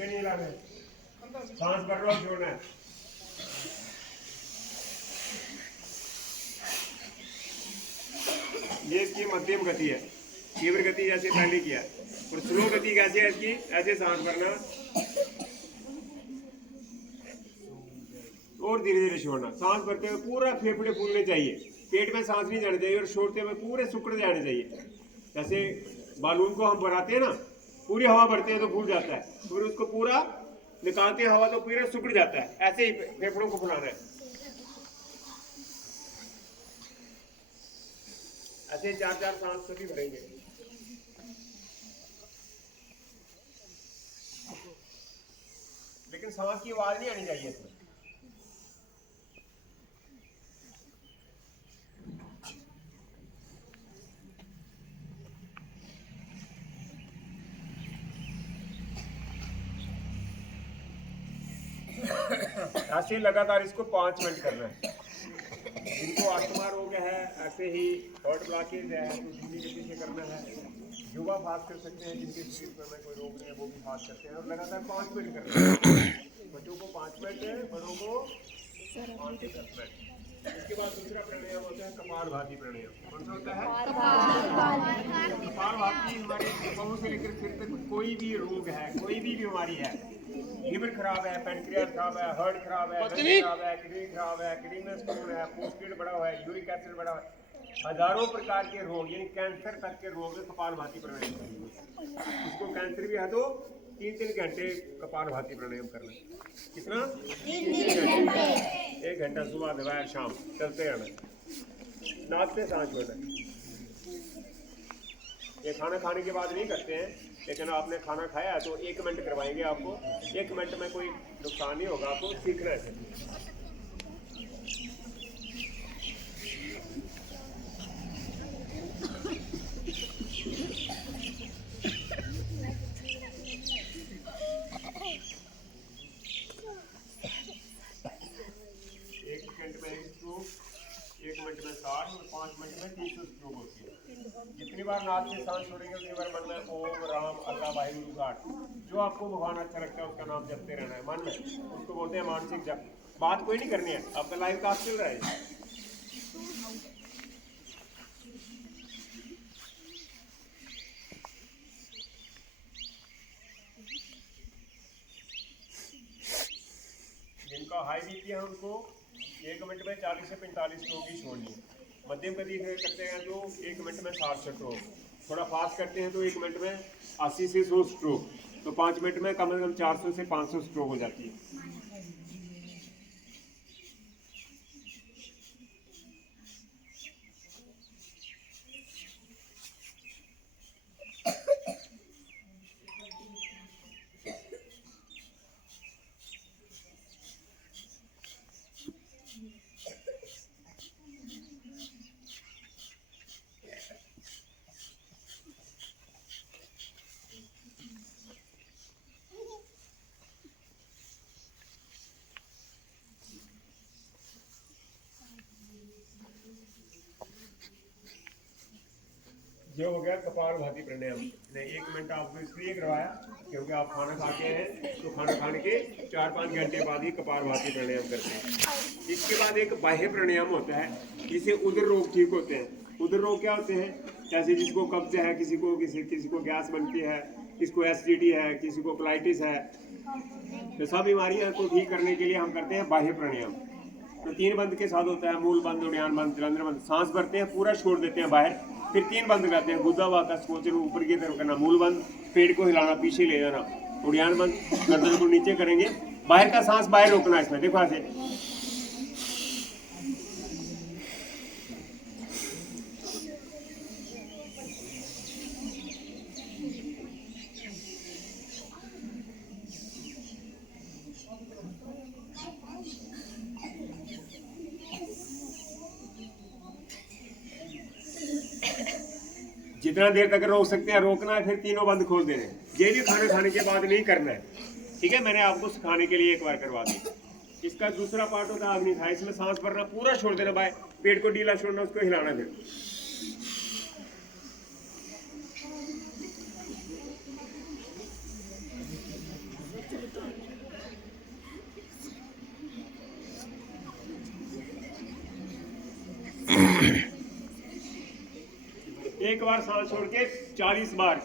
मुझे नहीं हिलाना है, सांस भर लो, छोड़ना है। ये इसकी मध्यम गति है, तीव्र गति जैसे पहले किया, और स्लो गति कैसे है इसकी, ऐसे सांस भरना और धीरे धीरे छोड़ना। सांस भरते हुए पूरा फेफड़े फूलने चाहिए, पेट में सांस नहीं जानी चाहिए, और छोड़ते हुए पूरे सुकड़ जाने चाहिए। जैसे बालून को हम भराते हैं ना, पूरी हवा भरते हैं तो फूल जाता है, फिर उसको पूरा निकालते हैं हवा तो पूरा सुकड़ जाता है। ऐसे ही फेफड़ों को फुलाना है, ऐसे 4-4 सांस सभी भरेंगे। लेकिन सांस की आवाज नहीं आनी चाहिए इसमें। ऐसे लगातार इसको 5 मिनट करना है। जिनको अस्थमा रोग है, ऐसे ही हार्ट ब्लॉकेज है, तो धीमी गति से करना है। युवा फास्ट कर सकते हैं, जिनके शरीर में कोई रोग नहीं है वो भी फास्ट करते हैं, और लगातार 5 मिनट करना है। बच्चों को 5 मिनट, बड़ों को 5 से 10 मिनट। इसके बाद दूसरा प्राणायाम होता है कपालभाति प्राणायाम। कौन सा होता है? कपालभाति हमारे पाँव से लेकर सिर तक कोई भी रोग है, कोई भी बीमारी है, लीवर खराब है, पेनक्रियास खराब है, हार्ट खराब है, खराब है, किडनी खराब है, किडनी में स्टोन है, पोस्टेड बढ़ा हुआ है, यूरिक एसिड बढ़ा हुआ है, हजारों प्रकार के रोग यानी कैंसर तक के रोग कपालभाति प्राणायाम करना। उसको कैंसर भी है तो 3-3 घंटे कपालभाति प्राणायाम करना। कितना? 3 घंटे। 1 घंटा सुबह, दोपहर, शाम चलते रहना। नाक से सांस छोड़ना। ये खाना खाने के बाद नहीं करते हैं, लेकिन आपने खाना खाया है तो 1 मिनट करवाएंगे आपको। 1 मिनट में कोई नुकसान नहीं होगा, आपको सीखना है। एक मिनट में 60 और 5 मिनट में 300 स्ट्रोक होती है। जितनी बार नाक से सांस छोड़ेंगे उतनी बार मन में ओम राम अल्लाह वाहिगुरु गाड, जो आपको भगवान अच्छा लगता है उसका नाम जपते रहना है मन में। उसको बोलते हैं मानसिक जप। बात कोई नहीं करनी है, आपका लाइव कास्ट चल रहा है। जिनका हाई बीपी है उनको 1 मिनट में 40 से 45 स्ट्रोक ही छोड़नी है। मध्यम गति करते हैं तो 1 मिनट में 60 स्ट्रोक, थोड़ा फास्ट करते हैं तो 1 मिनट में 80 से 100 स्ट्रोक, तो 5 मिनट में कम से कम 400 से 500 स्ट्रोक हो जाती है। जो हो गया कपालभाति प्राणायाम ने 1 मिनट आपको इसलिए करवाया क्योंकि आप खाना खाते हैं तो खाना खाने के 4-5 घंटे बाद ही कपालभाति प्राणायाम करते हैं। इसके बाद एक बाह्य प्राणायाम होता है, जिससे उदर रोग ठीक होते हैं। उदर रोग क्या होते हैं? जैसे जिसको कब्ज है, किसी को गैस बनती है, किसी को एसिडिटी है, किसी को कोलाइटिस है, तो सब बीमारियां को ठीक करने के लिए हम करते हैं बाह्य प्राणायाम। तो 3 बंद के साथ होता है, मूल बंद, उड़ान बंद, जलंधर बंद। सांस भरते हैं, पूरा छोड़ देते हैं बाहर, फिर 3 बंद करते हैं। गुद्दा वाका सोचन ऊपर की तरफ करना, मूल बंद, पेट को हिलाना, पीछे ले जाना, उड़ान बंद, गर्दन को नीचे करेंगे। बाहर का सांस बाहर रोकना इसमें, देखो ऐसे। जितना देर तक रोक सकते हैं रोकना है, फिर तीनों बंद खोल देने। ये भी खाना खाने के बाद नहीं करना है, ठीक है? मैंने आपको सिखाने के लिए एक बार करवा दी। इसका दूसरा पार्ट होता है अग्नि था, इसमें सांस भरना, पूरा छोड़ देना, बाय पेट को ढीला छोड़ना, उसको हिलाना। फिर एक बार सांस छोड़ के 40 बार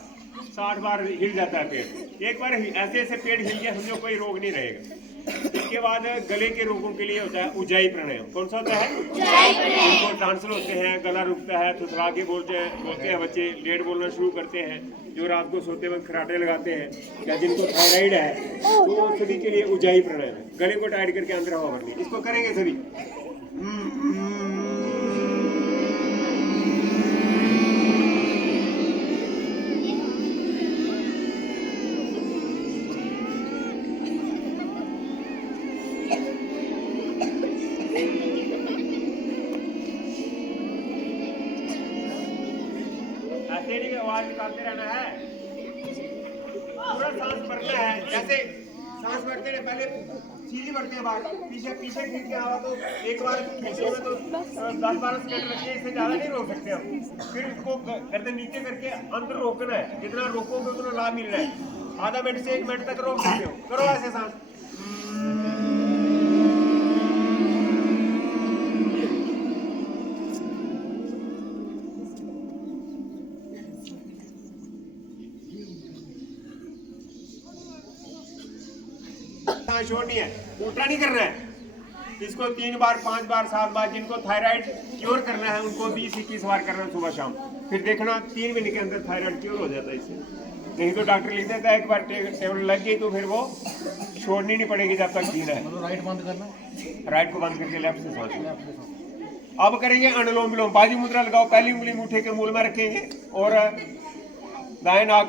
60 बार हिल जाता है पेट। एक बार ऐसे ऐसे पेट हिल गया समझो कोई रोग नहीं रहेगा। इसके बाद गले के रोगों के लिए होता है उज्जाई प्राणायाम। कौन सा होता है? उनको टांसल होते हैं, गला रुकता है, थुथरा के बोलते हैं बच्चे, लेट बोलना शुरू करते हैं, जो रात को सोते वक्त खराटे लगाते हैं, या जिनको थायराइड है तो सभी के लिए उज्जाई प्राणायाम है। गले को टाइट करके अंदर हवा भरनी। इसको करेंगे सभी। आवाज निकालते रहना है, पूरा सांस भरना है। जैसे सांस भरते हैं पहले सीधी भरते हैं बाहर, पीछे पीछे खींच के हवा, तो एक बार खींचने में तो 10-12 सेकंड लगते हैं, इससे ज्यादा नहीं रोक सकते हम। फिर इसको गर्दन नीचे करके अंदर रोकना है, जितना रोकोगे उतना लाभ मिल रहा है। आधा मिनट से 1 मिनट तक रोक सकते हो। करो ऐसे सांस। छोड़नी है, उल्टा नहीं करना है। इसको 3 बार 5 बार 7 बार, जिनको थायराइड क्योर करना है उनको 20-21 बार करना है सुबह शाम। फिर देखना 3 महीने के अंदर थायराइड क्योर हो जाता है इससे। नहीं तो डॉक्टर लिख देता है एक बार टेबल लग गई तो फिर वो छोड़नी नहीं पड़ेगी जब तक जीना है। राइट बंद करना, राइट को बंद करके लेफ्ट से सांस। अब करेंगे अनुलोम विलोम। बाजू मुद्रा लगाओ, पहली उंगली मुट्ठी के मूल में रखेंगे और दाएं नाक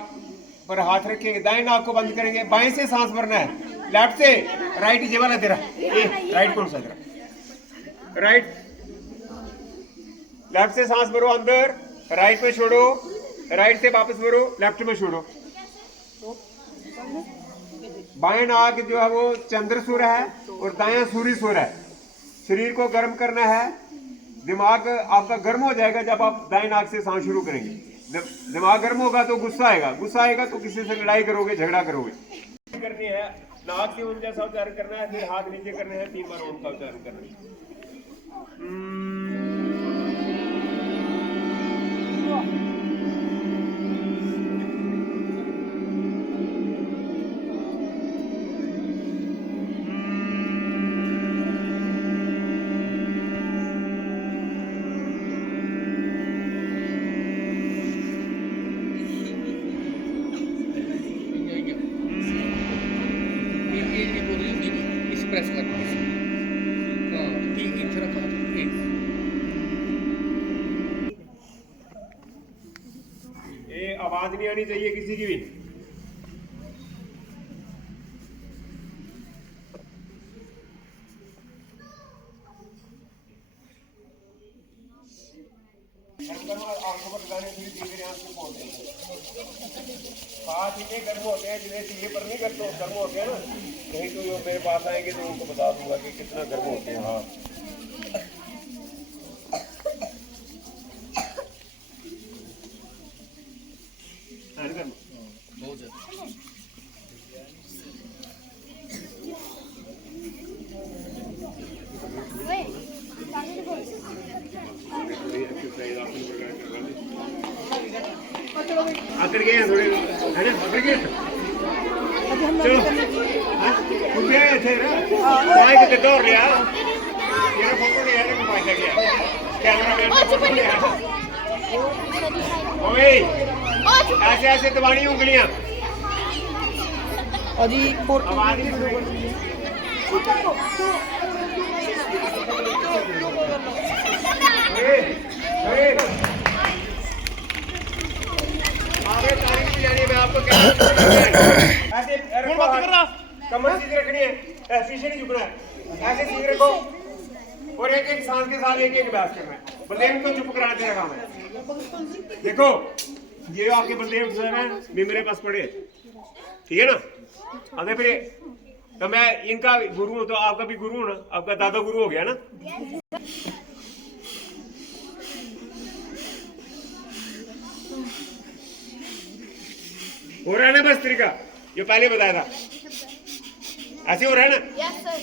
पर हाथ रखेंगे, दाएं नाक को बंद करेंगे। बाएं से सांस भरना है, लेफ्ट से। राइट ये वाला तेरा, राइट कौन सा तेरा? राइट। लेफ्ट से सांस भरो अंदर, राइट पे छोड़ो, राइट से वापस भरो, लेफ्ट में छोड़ो। बाएं नाक जो है वो चंद्र सूर्य है और दायां सूर्य सूर्य है। शरीर को गर्म करना है, दिमाग आपका गर्म हो जाएगा जब आप दाएं नाक से सांस शुरू करेंगे। दिमाग गर्म होगा तो गुस्सा आएगा तो किसी से लड़ाई करोगे, झगड़ा करोगे। करनी है, नाक से ऊंचा सा उच्चारण करना है, फिर हाथ नीचे करने हैं, 3 बार ओम का उच्चारण करना है। प्रेस करना है। इधर का ये आवाज नहीं आनी चाहिए किसी की भी। हाथ इतने गर्म होते हैं जिन्हें चूल्हे पर नहीं करते गर्म होते हैं ना, नहीं तो जो मेरे पास आएंगे तो उनको बता दूंगा कि कितना गर्म होते हैं हाथ। बहुत ज्यादा आकर गए थोड़े है ना, आकर गए चलो कुछ गए थे ना, माइक के दौर लिया ये फोटो नहीं है ना, माइक गया कैमरामैन ने फोटो लिया। ओए ऐसे ऐसे दबानी उंगलियां अजी आवाज नहीं आगे तारीख की जानी है, मैं आपको ऐसे कमर सीधी रखनी है, पीछे नहीं झुकना है, ऐसे सीधे रखो और एक एक सांस के साथ एक एक अभ्यास करना है। बलदेव को चुप कराना तेरा काम है। देखो ये आपके बलदेव सर हैं, भी मेरे पास पढ़े, ठीक है ना। अगर फिर तो मैं इनका गुरु हूं तो आपका भी गुरु हूं ना, आपका दादा गुरु हो गया ना। हो रहा है ना बस तरीका जो पहले बताया था, ऐसे हो रहा है ना। Yes sir.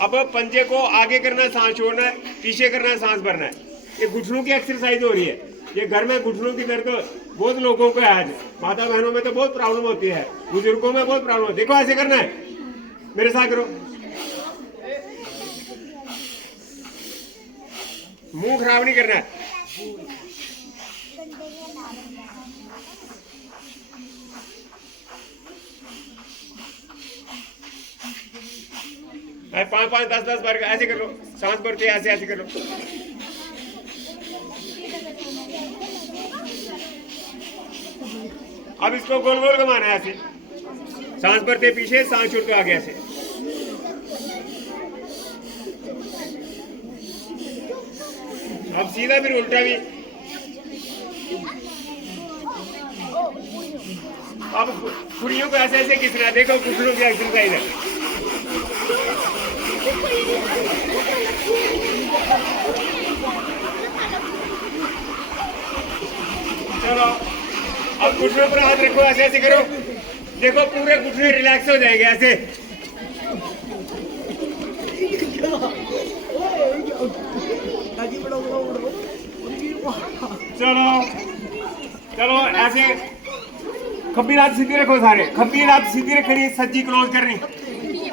अब पंजे को आगे करना है, सांस छोड़ना है, पीछे करना है, सांस भरना है। ये घुटनों की एक्सरसाइज हो रही है। ये घर में घुटनों की दर्द बहुत लोगों को है आज, माता बहनों में तो बहुत प्रॉब्लम होती है, बुजुर्गों में बहुत प्रॉब्लम होती है। देखो ऐसे करना है, मेरे साथ करो, मुंह खराब नहीं करना है। पाँच पाँच 10 बार ऐसे कर लो, सांस भरते ऐसे ऐसे कर लो। अब इसको गोल गोल घुमाना है ऐसे, सांस भरते पीछे, सांस छोड़ते आगे ऐसे। अब सीधा फिर उल्टा भी। अब खुरियों को ऐसे ऐसे घिसना है, देखो घुटनों की एक्सरसाइज है। चलो अब घुटनों पर हाथ रखो, ऐसे ऐसे करो, देखो पूरे घुटने रिलैक्स हो जाएंगे ऐसे। चलो चलो ऐसे खब्बी लात सीधी रखो, सारे खब्बी लात सीधी रखनी, सज्जी क्लोज करनी।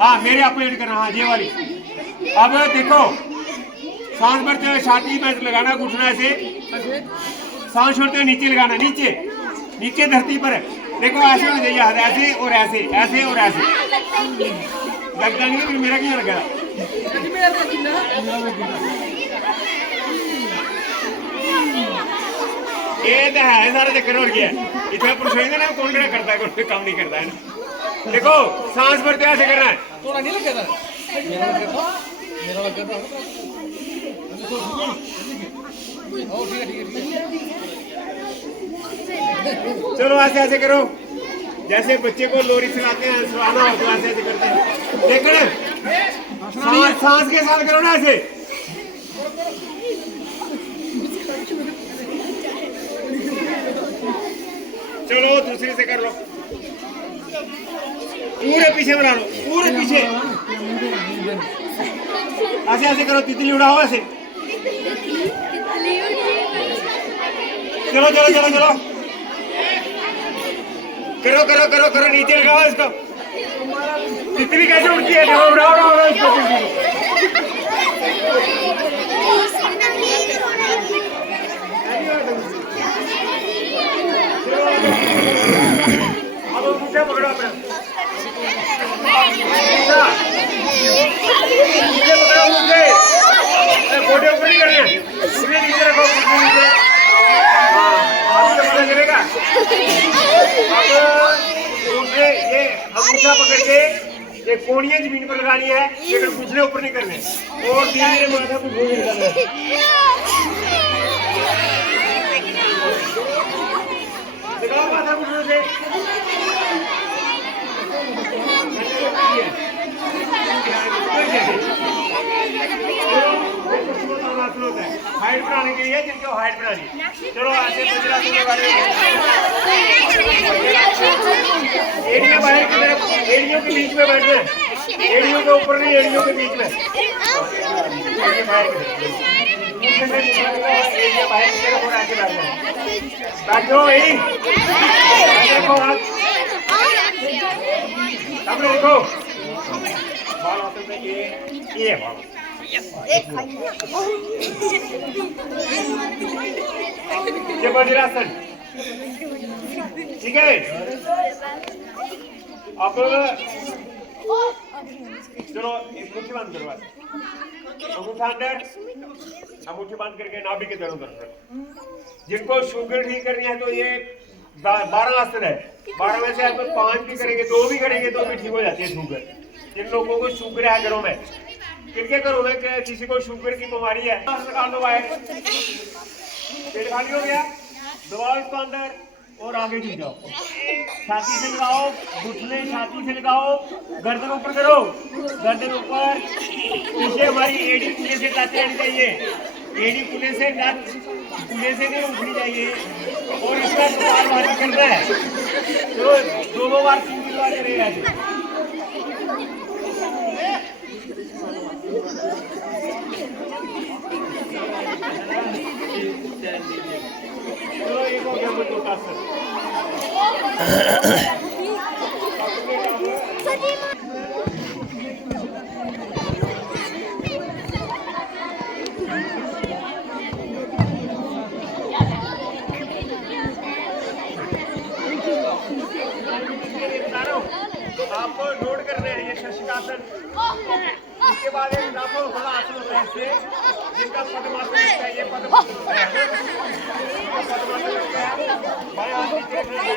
हाँ मेरे अपोजिट करना, हाँ ये वाली। अब देखो सांस भरते हुए छाती में लगाना घुटना ऐसे, सांस छोड़ते हुए नीचे लगाना, नीचे नीचे धरती पर। देखो ऐसे होना चाहिए हाथ, ऐसे और ऐसे, ऐसे और ऐसे। लगता नहीं फिर मेरा क्यों लगा? ये तो है सारा चक्कर हो गया। इतना पुरुषों ना कौन करता है, कौन काम नहीं करता है ना। देखो सांस भरते ऐसे करना है। थोड़ा नहीं लगा था, मेरा लगा था। चलो ऐसे ऐसे करो, जैसे बच्चे को लोरी सुनाते हैं, सुनाना हो तो ऐसे ऐसे करते हैं। देखना सांस के साथ करो ना ऐसे। चलो दूसरी से कर लो, पूरे पीछे बना लो, पूरे पीछे ऐसे ऐसे करो, तितली उड़ाओ ऐसे। चलो चलो चलो चलो करो करो करो करो, नीचे लगाओ इसको। तितली कैसे उड़ती है, उड़ाओ उड़ाओ उड़ाओ इसको। अब मुझे पकड़ो अपना, मुझे पकड़ो, मुझे गोटे ऊपर नहीं करने, मुझे नीचे रखो, मुझे नीचे। हाँ तो पता चलेगा। अब ये अंगूठा पकड़ के ये कोड़ियां जमीन पर लगानी है, लेकिन घुटने ऊपर नहीं करने, और धीरे धीरे माथा को घूम निकालना है। लगाओ माथा घुटनों से। हाइट बनाने के लिए जिनको हाइट बनानी। चलो ऐसे एड़ियों बाहर की तरफ, एड़ियों के बीच में बैठना है, एड़ियों के ऊपर नहीं, एड़ियों के बीच में। बैठो देखो हाथ, सामने देखो बाल होते हैं, ये बाल ये वज्रासन, ठीक है। अब चलो एक मुट्ठी बंद करो, अंगूठा अंदर, अंगूठी बंद करके नाभि के दोनों तरफ। जिनको शुगर ठीक करनी है तो ये 12 आसन है, 12 में से आप 5 भी करेंगे, 2 भी करेंगे तो भी ठीक हो जाती है शुगर। जिन लोगों को शुगर है घरों में, किनके घरों में किसी को शुगर की बीमारी है, पेट खाली हो गया, दबाओ इसको अंदर और आगे झुक जाओ, छाती से लगाओ, घुटने छाती से लगाओ, गर्दन ऊपर करो, गर्दन ऊपर, पीछे हमारी एड़ी पुले से टच रहनी चाहिए, एड़ी पुले से टच, पुले से नहीं उठनी चाहिए, और इसका बार बार करना है। तो 2 बार 3 बार करेगा ऐसे। आपको नोट करने हैं ये शशकासन। इसके बाद एक नापो बड़ा आसन होता है इससे, जिनका पद्मासन लगता है। ये पद्मासन होता है, पद्मासन लगता है। बाएं हाथ नीचे रखना है,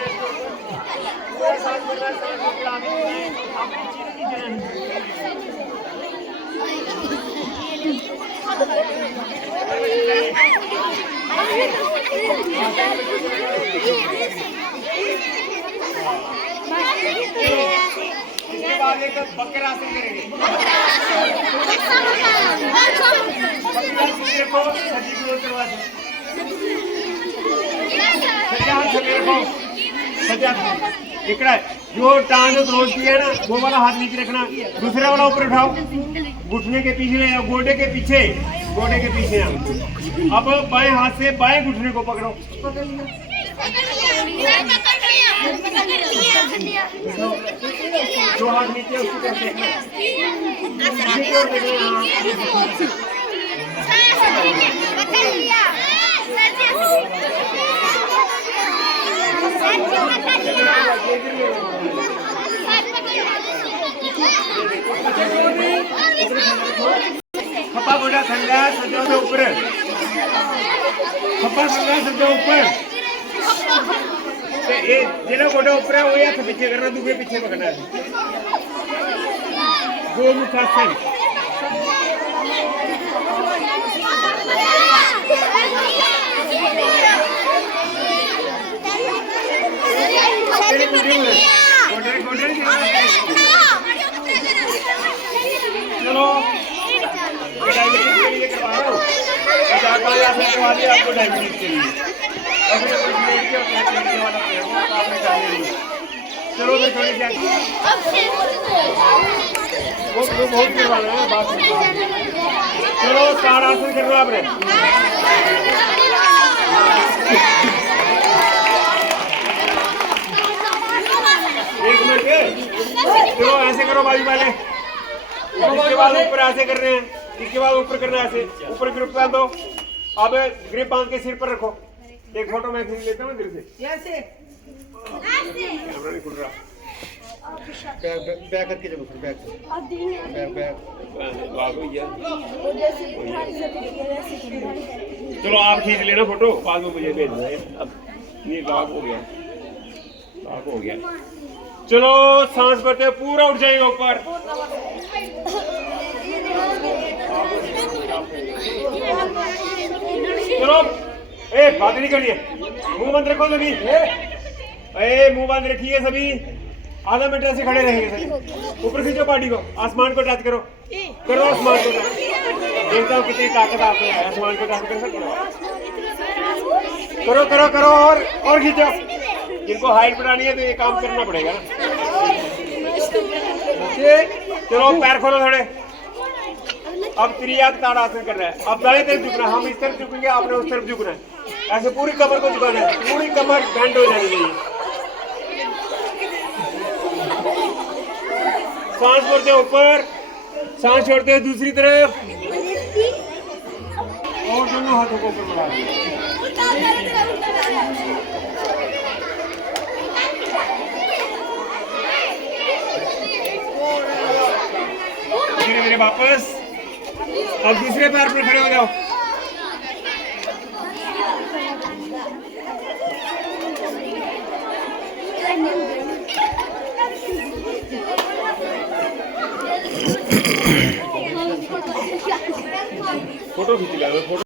पूरा सांस भरना है, सांस को फैलानी है, अपनी चीज की जान। इसके बाद एक बकरासन करेंगे। देखो सजी को करवा दो। सजा हाथ चले रखो, सजा इकड़ा जो टांग क्लोज किया है ना, वो वाला हाथ नीचे रखना, दूसरा वाला ऊपर उठाओ, घुटने के पीछे ले आओ, गोडे के पीछे, गोडे के पीछे आओ। अब बाएं हाथ से बाएं घुटने को पकड़ो, जो हाथ नीचे उसकी तरफ देखना, खप्पा गोडा ठंडा सजा से ऊपर, खप्पा ठंडा सजा ऊपर, ये जिला गोडा ऊपर है वो या पीछे करना, दूसरे पीछे पकड़ना है। गोमुखासन, चलो डायबिटीज के लिए करवा रहा हूँ, आपको डायबिटीज के लिए। चलो फिर थोड़ी सी वो बहुत करवाना है बात। चलो ताड़ासन करना आपने, एक मिनट। चलो ऐसे करो बाजू वाले, इसके बाद ऊपर ऐसे कर रहे हैं, इसके बाद ऊपर करना है ऐसे, ऊपर ग्रिप बांध दो। अब ग्रिप बांध के सिर पर रखो। एक फोटो मैं खींच लेता हूँ दिल से, कैमरा नहीं खुल रहा। बैक करके जब बैक बैक चलो आप खींच लेना फोटो, बाद में मुझे भेज देना। अब ये लॉक हो गया, लॉक हो गया। चलो सांस भरते पूरा उठ जाएगा ऊपर। चलो ए बात नहीं करनी है, मुंह बंद रखो सभी, मुंह बंद रखिए सभी। आधा मिनट ऐसे खड़े रहेंगे सभी। ऊपर खींचो पार्टी को, आसमान को टच करो, करो आसमान को टच। देखता हूँ कितनी ताकत आपको है, आसमान को टच कर सकते हो। करो करो करो और खींचो। जिनको हाइट बढ़ानी है तो ये काम करना पड़ेगा ना। चलो पैर खोलो थोड़े। अब त्रियाक ताड़ासन कर रहा है। अब दाएं तरफ झुकना, हम इस तरफ झुकेंगे, आपने उस तरफ झुकना है। ऐसे पूरी कमर को झुकाना है, पूरी कमर बेंड हो जानी चाहिए। सांस छोड़ते ऊपर, सांस छोड़ते दूसरी तरफ, और दोनों हाथों को ऊपर बढ़ा दीजिए। धीरे धीरे वापस। अब दूसरे पैर पर खड़े हो जाओ। फोटो खींच लिया, फोटो